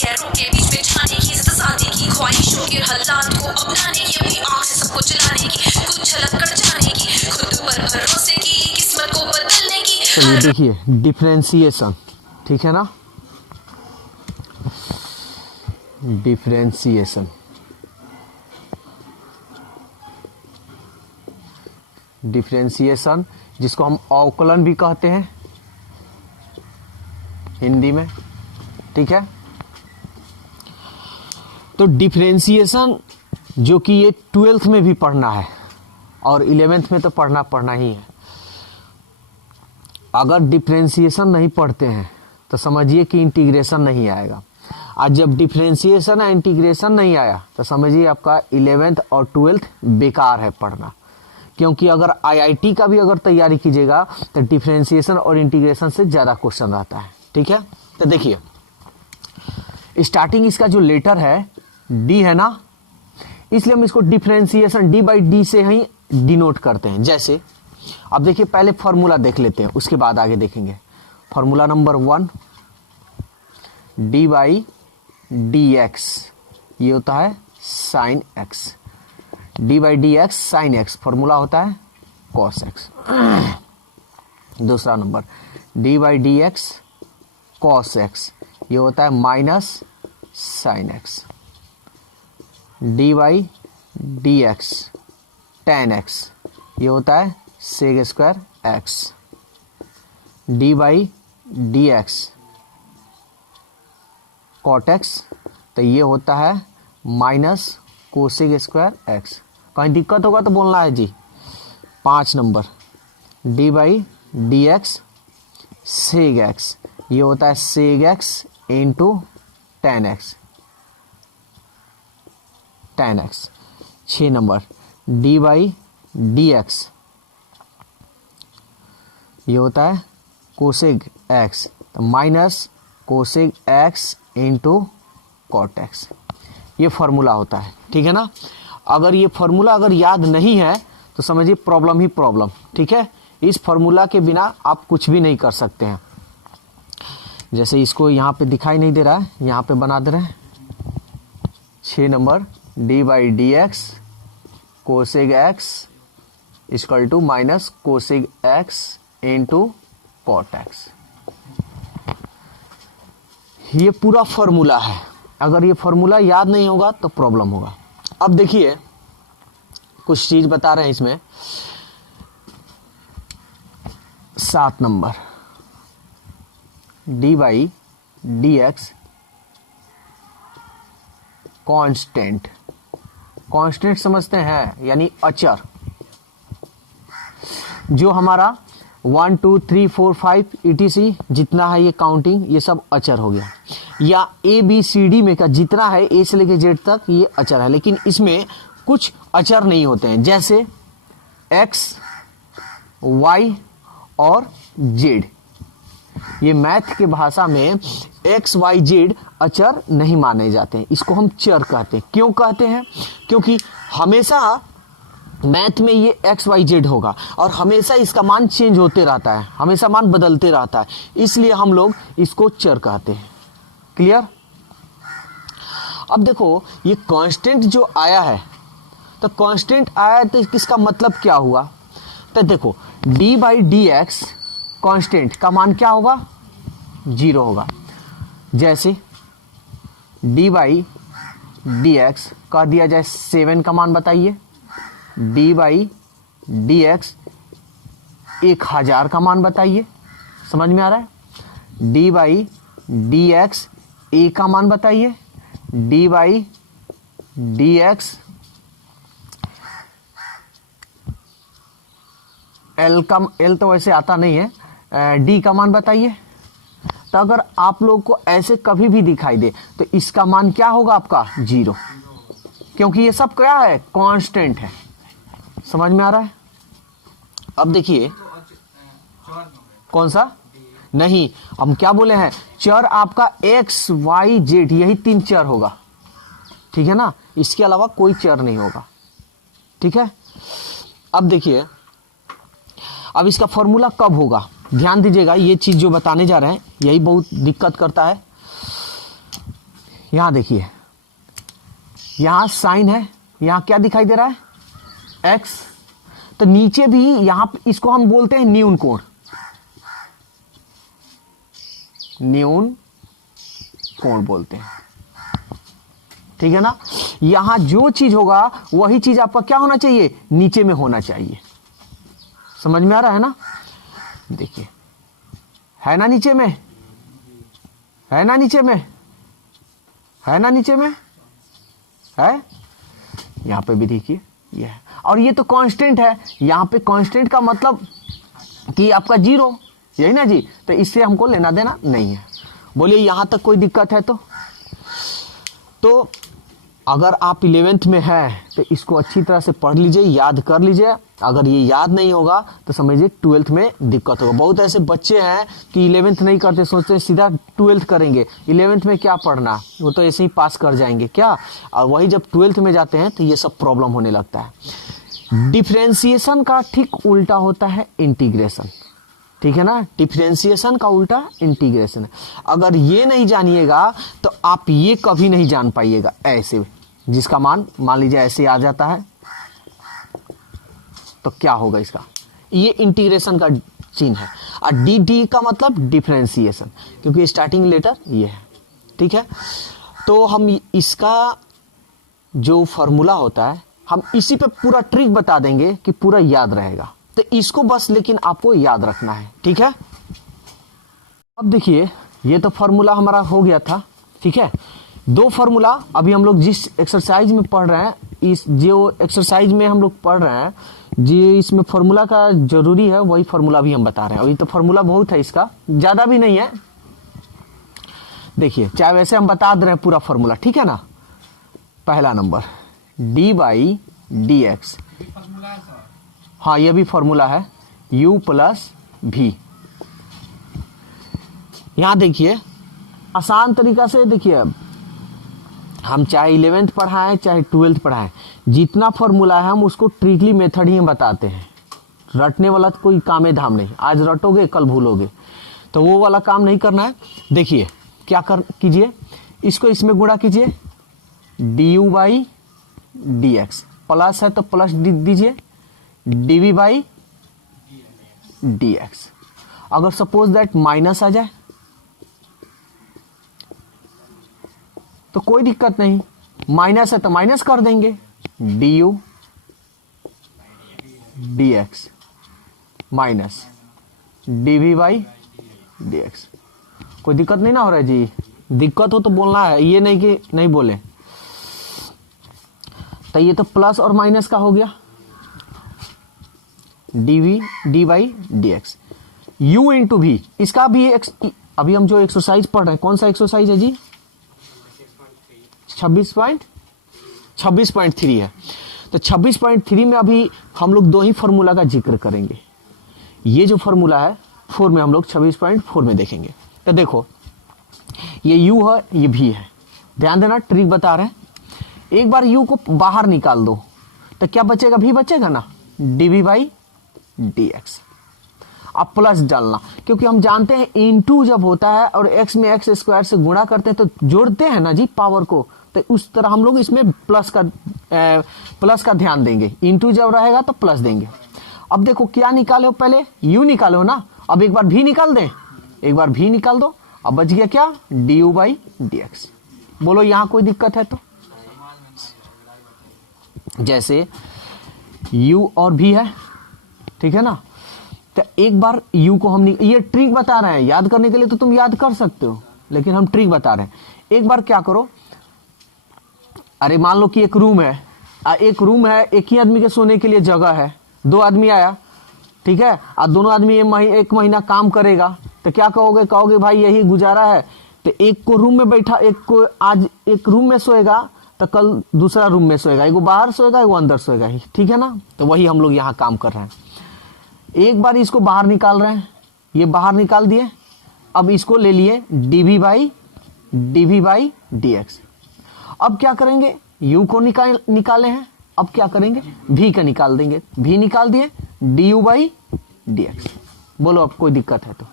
गैरों के बीच में जाने की, शादी की ख्वाहिशों के हालात को अपनाने की, अपनी आंख से सबको जलाने की, कुछ झलक कर जाने की, खुद पर भरोसे की, किस्मत को बदलने की। चलिए देखिए डिफरेंशिएशन, ठीक है ना, डिफरेंशिएशन, डिफरेंशिएशन जिसको हम अवकलन भी कहते हैं हिंदी में, ठीक है। तो डिफरेंशिएशन जो कि ये 12th में भी पढ़ना है और 11th में तो पढ़ना ही है। अगर डिफरेंशिएशन नहीं पढ़ते हैं तो समझिए कि इंटीग्रेशन नहीं आएगा। आज जब डिफरेंशिएशन या इंटीग्रेशन नहीं आया तो समझिए आपका 11th और 12th बेकार है पढ़ना, क्योंकि अगर आईआईटी का भी अगर तैयारी कीजिएगा तो डिफरेंशिएशन और इंटीग्रेशन से ज़्यादा क्वेश्चन आता है, ठीक है। तो देखिए स्टार्टिंग इसका जो लेटर है डी है ना, इसलिए हम इसको डिफरेंशिएशन डी बाई डी से ही डिनोट करते हैं। जैसे अब देखिए पहले फॉर्मूला देख लेते हैं, उसके बाद आगे देखेंगे। Formula number 1 d by d x, ये होता है sine x, d by d x sine x formula होता है कॉस एक्स। दूसरा number d by d x cos x, ये होता है minus sine x. D by d x tan x, ये होता है sec square x. D by d x cot x, तो ये होता है माइनस कोसेक स्क्वायर एक्स। कहीं दिक्कत होगा तो बोलना है जी। 5 number d by d x sec x, ये होता है sec x into tan x, tan x. 6 number d by d x, ये होता है कोसेक एक्स, तो minus cosec x into cot x, ये फॉर्मूला होता है, ठीक है ना। अगर ये फॉर्मूला अगर याद नहीं है तो समझिए प्रॉब्लम ही प्रॉब्लम, ठीक है। इस फॉर्मूला के बिना आप कुछ भी नहीं कर सकते हैं। जैसे इसको यहाँ पे दिखाई नहीं दे रहा है, यहाँ पे बना दे रहे हैं। 6 number d by d x cosec x equal to minus cosec x into cot x, ये पूरा फॉर्मूला है। अगर ये फॉर्मूला याद नहीं होगा तो प्रॉब्लम होगा। अब देखिए कुछ चीज बता रहे हैं इसमें। 7 number d by d x constant, constant समझते हैं यानी अचर, जो हमारा 1 2 3 4 5 ETC जितना है ये काउंटिंग, ये सब अचर हो गया। या ABCD में का जितना है A से लेके Z तक ये अचर है, लेकिन इसमें कुछ अचर नहीं होते हैं, जैसे X, Y और Z। ये मैथ के भाषा में X, Y, Z अचर नहीं माने जाते हैं, इसको हम चर कहते हैं। क्यों कहते हैं? क्योंकि हमेशा मैथ में ये एक्स वाई जेड होगा और हमेशा इसका मान चेंज होते रहता है, हमेशा मान बदलते रहता है, इसलिए हम लोग इसको चर कहते हैं। क्लियर? अब देखो ये कांस्टेंट जो आया है, तो कांस्टेंट आया तो इसका मतलब क्या हुआ? तो देखो D by d x constant का मान क्या होगा? 0 होगा। जैसे डी बाई डी एक्स कह दिया जाए 7 का मान बताइए, डी बाई डी एक्स 1000 का मान बताइए। समझ में आ रहा है? डी बाई डी एक्स ए का मान बताइए, D by d x L का, एल तो वैसे आता नहीं है, डी का मान बताइए। तो अगर आप लोग को ऐसे कभी भी दिखाई दे तो इसका मान क्या होगा आपका? 0, क्योंकि ये सब क्या है? कांस्टेंट है। समझ में आ रहा है? अब देखिए कौन सा? नहीं, हम क्या बोले हैं? चर आपका एक्स वाई जेड, यही 3 चर होगा, ठीक है ना, इसके अलावा कोई चर नहीं होगा, ठीक है। अब देखिए अब इसका फॉर्मूला कब होगा, ध्यान दीजिएगा, ये चीज जो बताने जा रहे हैं यही बहुत दिक्कत करता है। यहां देखिए, यहां साइन है, यहां क्या दिखाई दे रहा है, एक्स। तो नीचे भी यहां इसको हम बोलते हैं न्यून कोण, न्यून कोण बोलते हैं, ठीक है ना। यहां जो चीज होगा वही चीज आपका क्या होना चाहिए, नीचे में होना चाहिए। समझ में आ रहा है ना, देखिए है ना नीचे में, है ना नीचे में, है ना नीचे में, है। यहां पे भी देखिए ये है, और ये तो कांस्टेंट है। यहां पे कांस्टेंट का मतलब कि आपका जीरो, यही ना जी। तो इससे हमको लेना देना नहीं है। बोलिए यहां तक कोई दिक्कत है तो अगर आप 11th में है तो इसको अच्छी तरह से पढ़ लीजिए, याद कर लीजिए। अगर ये याद नहीं होगा तो समझिए 12th में दिक्कत होगा। बहुत ऐसे बच्चे हैं कि 11th नहीं करते, सोचते हैं सीधा 12th करेंगे, 11th में क्या पढ़ना, वो तो ऐसे ही पास कर जाएंगे क्या। और वही जब 12th में जाते हैं तो ये सब प्रॉब्लम होने लगता है। डिफ्रेंसिएशन का ठीक उल्टा होता है इंटीग्रेशन, ठीक है ना। डिफ्रेंसिएशन का उल्टा इंटीग्रेशन है। अगर ये नहीं जानिएगा तो आप ये कभी नहीं जान पाइएगा। ऐसे जिसका मान लीजिए ऐसे आ जाता है तो क्या होगा इसका, ये इंटीग्रेशन का चिन्ह है। और डी डी का मतलब डिफ्रेंसिएशन, क्योंकि स्टार्टिंग लेटर ये है, ठीक है। तो हम इसका जो फॉर्मूला होता है हम इसी पे पूरा ट्रिक बता देंगे कि पूरा याद रहेगा। तो इसको बस लेकिन आपको याद रखना है, ठीक है। अब देखिए ये तो फॉर्मूला हमारा हो गया था, ठीक है। दो फॉर्मूला अभी हम लोग जिस एक्सरसाइज में पढ़ रहे हैं, इस जो एक्सरसाइज में हम लोग पढ़ रहे हैं जी, इसमें फॉर्मूला का जरूरी है, वही फॉर्मूला भी हम बता रहे हैं। अभी तो फॉर्मूला बहुत है, इसका ज्यादा भी नहीं है। देखिए चाहे वैसे हम बता दे रहे हैं पूरा फॉर्मूला, ठीक है ना। पहला number d by d x, हाँ ये भी फॉर्मूला है, u प्लस भी। यहां देखिए आसान तरीका से देखिए, अब हम चाहे 11th पढ़ाएं चाहे 12th पढ़ाएं, जितना फॉर्मूला है हम उसको ट्रिकली मेथड ही बताते हैं। रटने वाला तो कोई कामे धाम नहीं, आज रटोगे कल भूलोगे, तो वो वाला काम नहीं करना है। देखिए क्या कर कीजिए, इसको इसमें गुणा कीजिए, D you by d x, plus है तो प्लस दीजिए, dv बाई डी एक्स। अगर सपोज दैट माइनस आ जाए तो कोई दिक्कत नहीं, माइनस है तो माइनस कर देंगे, D U D x minus dv by d x. कोई दिक्कत नहीं ना हो रहा है जी, दिक्कत हो तो बोलना है, ये नहीं कि नहीं बोले। तो ये तो प्लस और माइनस का हो गया, D by d x, you into भी। इसका भी अभी हम जो एक्सरसाइज पढ़ रहे हैं, कौन सा एक्सरसाइज है जी, 26.3 है। तो 26.3 में अभी हम लोग दो ही फॉर्मूला का जिक्र करेंगे। ये जो फॉर्मूला है 4 में हम लोग 26.4 में देखेंगे। तो देखो ये u है ये भी है, ध्यान देना ट्रिक बता रहे हैं। एक बार u को बाहर निकाल दो तो क्या बचेगा, भी बचेगा ना, dv बाई डी एक्स। अब प्लस डालना, क्योंकि हम जानते हैं इनटू जब होता है और x में x स्क्वायर से गुणा करते हैं तो जोड़ते हैं ना जी पावर को, तो उस तरह हम लोग इसमें प्लस का ध्यान देंगे। इनटू जब रहेगा तो प्लस देंगे। अब देखो क्या निकाले हो, पहले u निकालो ना, अब एक बार भी निकाल दें, एक बार भी निकाल दो। अब बच गया क्या, D you by d x. बोलो यहां कोई दिक्कत है तो, जैसे u और भी है, ठीक है ना। तो एक बार u को हम ये ट्रिक बता रहे हैं, याद करने के लिए तो तुम याद कर सकते हो, लेकिन हम ट्रिक बता रहे हैं। एक बार क्या करो, अरे मान लो कि एक रूम है, एक ही आदमी के सोने के लिए जगह है, 2 आदमी आया, ठीक है, और दोनों आदमी एक महीना काम करेगा, तो क्या कहोगे भाई यही गुजारा है। तो एक को रूम में बैठा, एक को आज एक रूम में सोएगा तो कल दूसरा रूम में सोएगा, एगो बाहर सोएगा एगो अंदर सोएगा, ठीक है ना। तो वही हम लोग यहाँ काम कर रहे हैं। एक बार इसको बाहर निकाल रहे हैं, ये बाहर निकाल दिए। अब इसको ले लिए dv बाई डी एक्स। अब क्या करेंगे, u को निकाले हैं, अब क्या करेंगे, v का निकाल देंगे, v निकाल दिए, du बाई डी एक्स। बोलो अब कोई दिक्कत है तो।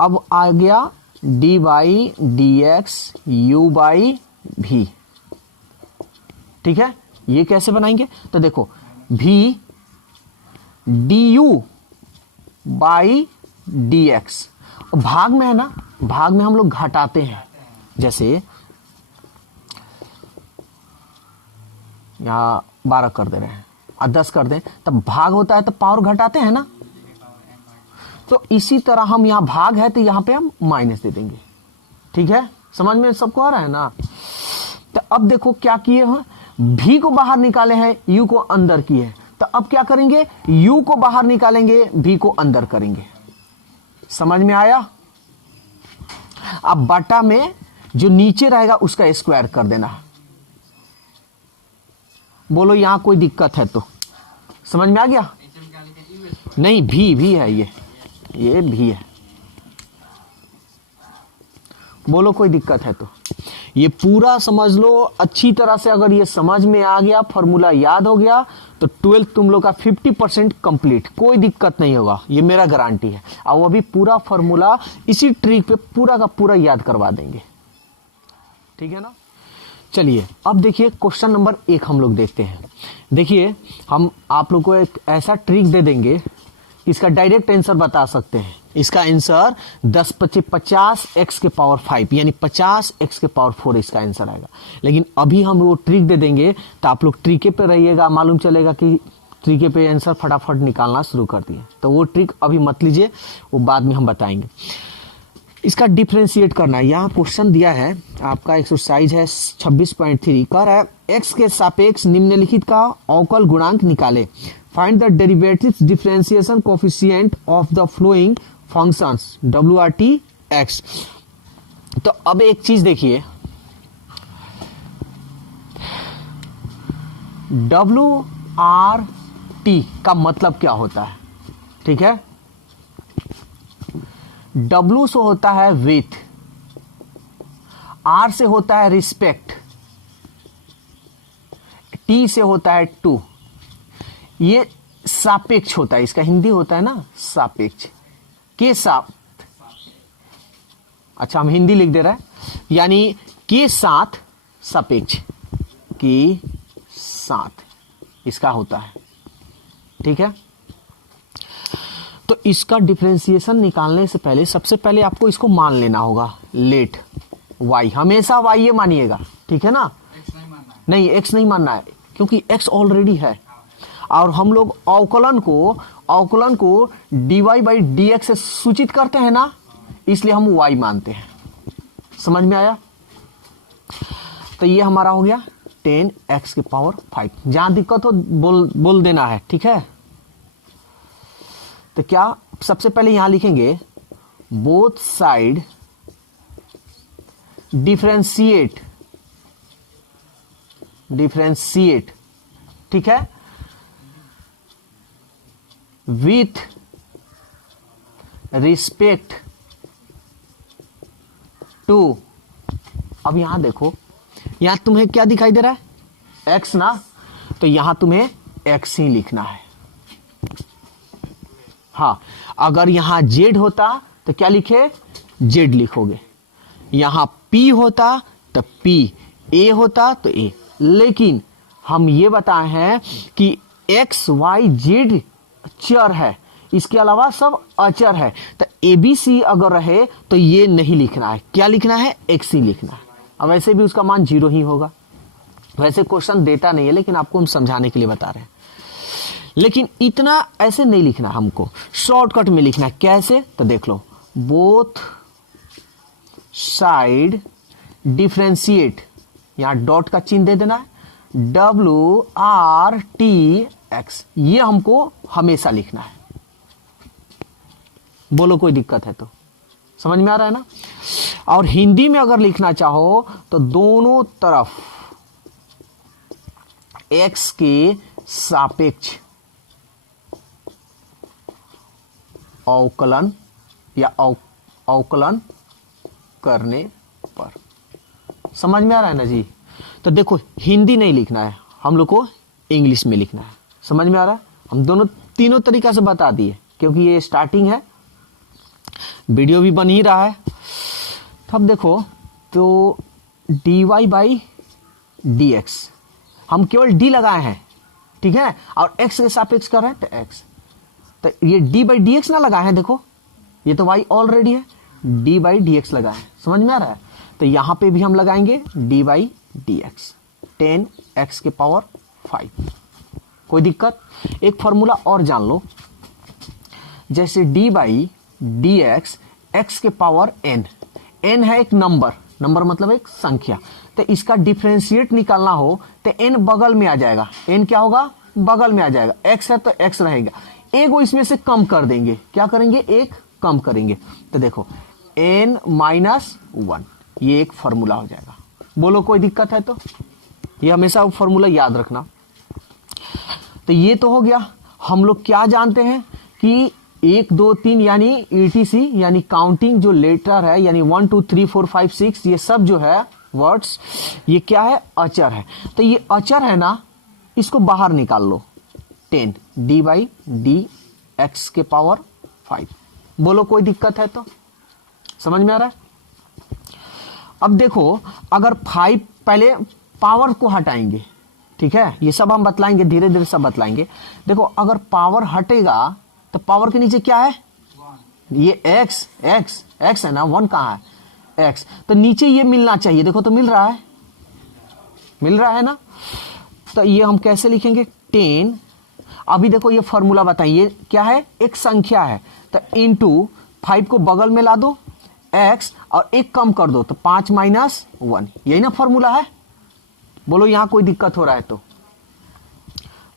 अब आ गया D by d x you by भी। ठीक है, ये कैसे बनाएंगे? तो देखो भी D you by d x, भाग में है ना, भाग में हम लोग घटाते हैं, जैसे यहां 12 कर दे रहे हैं और 10 कर दें, तब भाग होता है तो पावर घटाते हैं ना। तो इसी तरह हम यहां भाग है तो यहां पे हम माइनस दे देंगे। ठीक है, समझ में सबको आ रहा है ना? तो अब देखो क्या किए हैं, भी को बाहर निकाले हैं, यू को अंदर किए हैं, तो अब क्या करेंगे, यू को बाहर निकालेंगे, भी को अंदर करेंगे। समझ में आया? अब बटा में जो नीचे रहेगा उसका स्क्वायर कर देना। बोलो यहां कोई दिक्कत है तो? समझ में आ गया? नहीं, भी है, ये भी है। बोलो कोई दिक्कत है तो? ये पूरा समझ लो अच्छी तरह से। अगर ये समझ में आ गया, फॉर्मूला याद हो गया, तो 12th तुम लोग का 50% कंप्लीट, कोई दिक्कत नहीं होगा, ये मेरा गारंटी है। और वो भी पूरा फॉर्मूला इसी ट्रिक पे पूरा का पूरा याद करवा देंगे। ठीक है ना? चलिए अब देखिए क्वेश्चन नंबर 1 हम लोग देखते हैं। देखिए हम आप लोग को एक ऐसा ट्रिक दे देंगे, इसका डायरेक्ट आंसर बता सकते हैं। इसका आंसर 10 × 50 x के पावर 5 यानी 50 x के पावर 4 इसका आंसर आएगा। लेकिन अभी हम वो ट्रिक दे देंगे तो आप लोग ट्रिके पे रहिएगा, मालूम चलेगा कि ट्रिके पे आंसर फटाफट निकालना शुरू कर दिए। तो वो ट्रिक अभी मत लीजिए, वो बाद में हम बताएंगे। इसका डिफरेंशिएट करना है। यहाँ क्वेश्चन दिया है आपका, एक्सरसाइज है 26.3, कह रहा है x के सापेक्ष निम्नलिखित का अवकल गुणांक निकाले। Find the derivative differentiation coefficient of the flowing functions WRT x। तो अब एक चीज देखिए, WRT का मतलब क्या होता है? ठीक है, W से होता है विथ, R से होता है रिस्पेक्ट, T से होता है टू। ये सापेक्ष होता है, इसका हिंदी होता है ना सापेक्ष, के साथ। अच्छा हम हिंदी लिख दे रहे हैं, यानी के साथ सापेक्ष, के साथ इसका होता है। ठीक है, तो इसका डिफरेंशिएशन निकालने से पहले सबसे पहले आपको इसको मान लेना होगा। लेट y, हमेशा y ये मानिएगा। ठीक है ना? नहीं, x नहीं मानना है, क्योंकि x ऑलरेडी है। और हम लोग अवकलन को dy/dx से सूचित करते हैं ना, इसलिए हम y मानते हैं। समझ में आया? तो ये हमारा हो गया 10x के पावर 5। जहां दिक्कत हो बोल देना है। ठीक है, तो क्या सबसे पहले यहां लिखेंगे, बोथ साइड डिफरेंशिएट। ठीक है, विथ रिस्पेक्ट टू। अब यहां देखो, यहां तुम्हें क्या दिखाई दे रहा है? x ना, तो यहां तुम्हें x ही लिखना है। हाँ, अगर यहां z होता तो क्या लिखे? z लिखोगे। यहां p होता तो p, a होता तो a। लेकिन हम ये बताए हैं कि x y z चर है, इसके अलावा सब अचर है। तो ABC अगर रहे तो ये नहीं लिखना है। क्या लिखना है? x ही लिखना है। अब वैसे भी उसका मान 0 ही होगा। वैसे क्वेश्चन देता नहीं है, लेकिन आपको हम समझाने के लिए बता रहे हैं। लेकिन इतना ऐसे नहीं लिखना, हमको शॉर्टकट में लिखना है। कैसे? तो देख लो, बोथ साइड डिफरेंशिएट, यहां डॉट का चिन्ह दे देना है, WRTX, ये हमको हमेशा लिखना है। बोलो कोई दिक्कत है तो? समझ में आ रहा है ना? और हिंदी में अगर लिखना चाहो तो दोनों तरफ x के सापेक्ष अवकलन या अवकलन करने पर। समझ में आ रहा है ना जी? तो देखो हिंदी नहीं लिखना है, हम लोग को इंग्लिश में लिखना है। समझ में आ रहा है? हम तीनों तरीका से बता दिए, क्योंकि ये स्टार्टिंग है, वीडियो भी बन ही रहा है। तो अब देखो, तो dy बाई डी एक्स, हम केवल d लगाए हैं, ठीक है, और x के सापेक्ष कर रहे हैं तो x, तो ये d बाई डी एक्स ना लगाए हैं, देखो ये तो y ऑलरेडी है, d बाई डी एक्स लगाए हैं, समझ में आ रहा है। तो यहां पे भी हम लगाएंगे d by d x, 10x के पावर 5। कोई दिक्कत? एक फॉर्मूला और जान लो, जैसे d by d x, x के पावर n, n है एक नंबर, नंबर मतलब एक संख्या, तो इसका डिफरेंशिएट निकालना हो तो n बगल में आ जाएगा, n क्या होगा? बगल में आ जाएगा, x है तो x रहेगा, एक वो इसमें से कम कर देंगे, क्या करेंगे? एक कम करेंगे, तो देखो n माइनस 1, ये एक फॉर्मूला हो जाएगा। बोलो कोई दिक्कत है? तो ये हमेशा वो फॉर्मूला याद रखना। तो ये तो हो गया। हम लोग क्या जानते हैं कि 1 2 3 यानी ETC यानी काउंटिंग जो लेटर है, यानी 1 2 3 4 5 6, ये सब जो है वर्ड्स, ये क्या है? अचर है। तो ये अचर है ना, इसको बाहर निकाल लो, 10 d बाई डी एक्स के पावर 5। बोलो कोई दिक्कत है? तो समझ में आ रहा है? अब देखो, अगर 5, पहले पावर को हटाएंगे, ठीक है, ये सब हम बतलाएंगे, धीरे धीरे सब बतलाएंगे। देखो अगर पावर हटेगा तो पावर के नीचे क्या है? ये x, x, x है ना, 1 कहाँ है? x, तो नीचे ये मिलना चाहिए, देखो तो मिल रहा है, मिल रहा है ना। तो ये हम कैसे लिखेंगे? 10, अभी देखो ये फॉर्मूला बताइए क्या है? एक संख्या है, तो इनटू 5 को बगल में ला दो, x और एक कम कर दो, तो 5 माइनस 1, यही ना फॉर्मूला है। बोलो यहां कोई दिक्कत हो रहा है? तो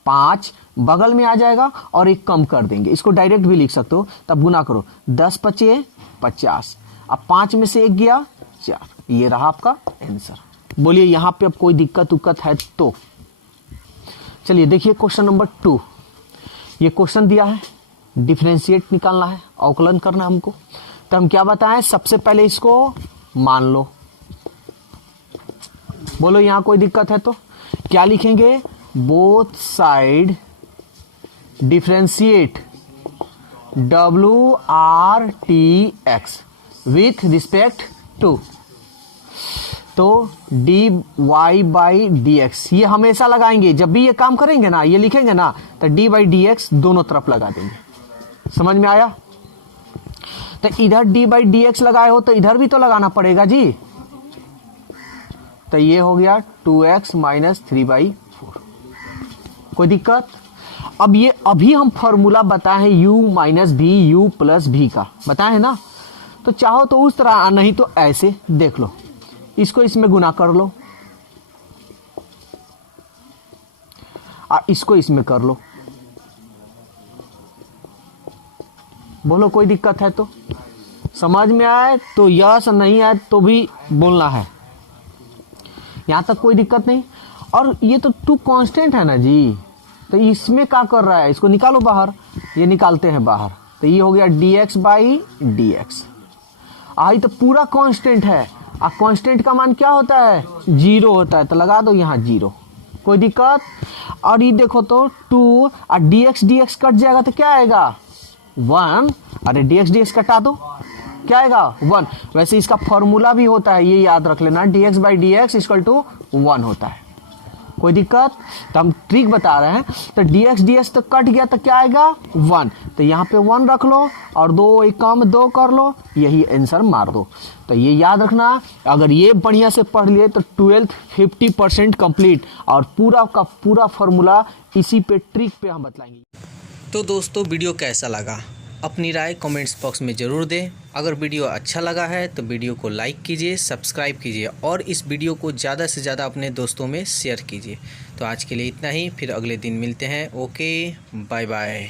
5 बगल में आ जाएगा और एक कम कर देंगे, इसको डायरेक्ट भी लिख सकते हो, तब गुना करो, 10 पचे 50, अब 5 में से 1 गया 4, ये रहा आपका आंसर। बोलिए यहां पे अब कोई दिक्कत उक्कत है? तो चलिए देखिए क्वेश्चन नंबर 2, ये क्वेश्चन दिया है, डिफरेंशिएट निकालना है, अवकलन करना है हमको। तो हम क्या बताएं? सबसे पहले इसको मान लो। बोलो यहां कोई दिक्कत है? तो क्या लिखेंगे? Both side differentiate WRTX with respect to, तो dy बाई डी एक्स, ये हमेशा लगाएंगे जब भी ये काम करेंगे ना, ये लिखेंगे ना, तो d बाई डी एक्स दोनों तरफ लगा देंगे। समझ में आया? तो इधर d बाई डी एक्स लगाए हो तो इधर भी तो लगाना पड़ेगा जी। तो ये हो गया 2x माइनस 3/4। कोई दिक्कत? अब ये अभी हम फॉर्मूला बताए हैं u माइनस भी u प्लस भी का, बताए हैं ना। तो चाहो तो उस तरह, नहीं तो ऐसे देख लो, इसको इसमें गुना कर लो और इसको इसमें कर लो। बोलो कोई दिक्कत है? तो समझ में आए तो यस, नहीं आए तो भी बोलना है, यहां तक कोई दिक्कत नहीं। और ये तो 2 कांस्टेंट है ना जी, तो इसमें क्या कर रहा है? इसको निकालो बाहर, ये निकालते हैं बाहर, तो ये हो गया dx बाई डी एक्स। आई तो पूरा कांस्टेंट है, और कांस्टेंट का मान क्या होता है? 0 होता है, तो लगा दो यहाँ 0। कोई दिक्कत? और ये देखो तो 2 और dx कट जाएगा तो क्या आएगा? 1। अरे dx कटा दो, क्या आएगा? 1। वैसे इसका फॉर्मूला भी होता है, ये याद रख लेना, dx by d x equal to 1 होता है। कोई दिक्कत? तो हम ट्रिक बता रहे हैं, तो dx तो कट गया तो क्या आएगा? 1, तो यहाँ पे 1 रख लो और 2 एक कम 2 कर लो, यही आंसर मार दो। तो ये याद रखना, अगर ये बढ़िया से पढ़ लिए तो 12th 50% कंप्लीट, और पूरा का पूरा फॉर्मूला इसी पे ट्रिक पे हम बतलाएंगे। तो दोस्तों वीडियो कैसा लगा अपनी राय कमेंट्स बॉक्स में ज़रूर दें। अगर वीडियो अच्छा लगा है तो वीडियो को लाइक कीजिए, सब्सक्राइब कीजिए और इस वीडियो को ज़्यादा से ज़्यादा अपने दोस्तों में शेयर कीजिए। तो आज के लिए इतना ही, फिर अगले दिन मिलते हैं। Okay, bye bye.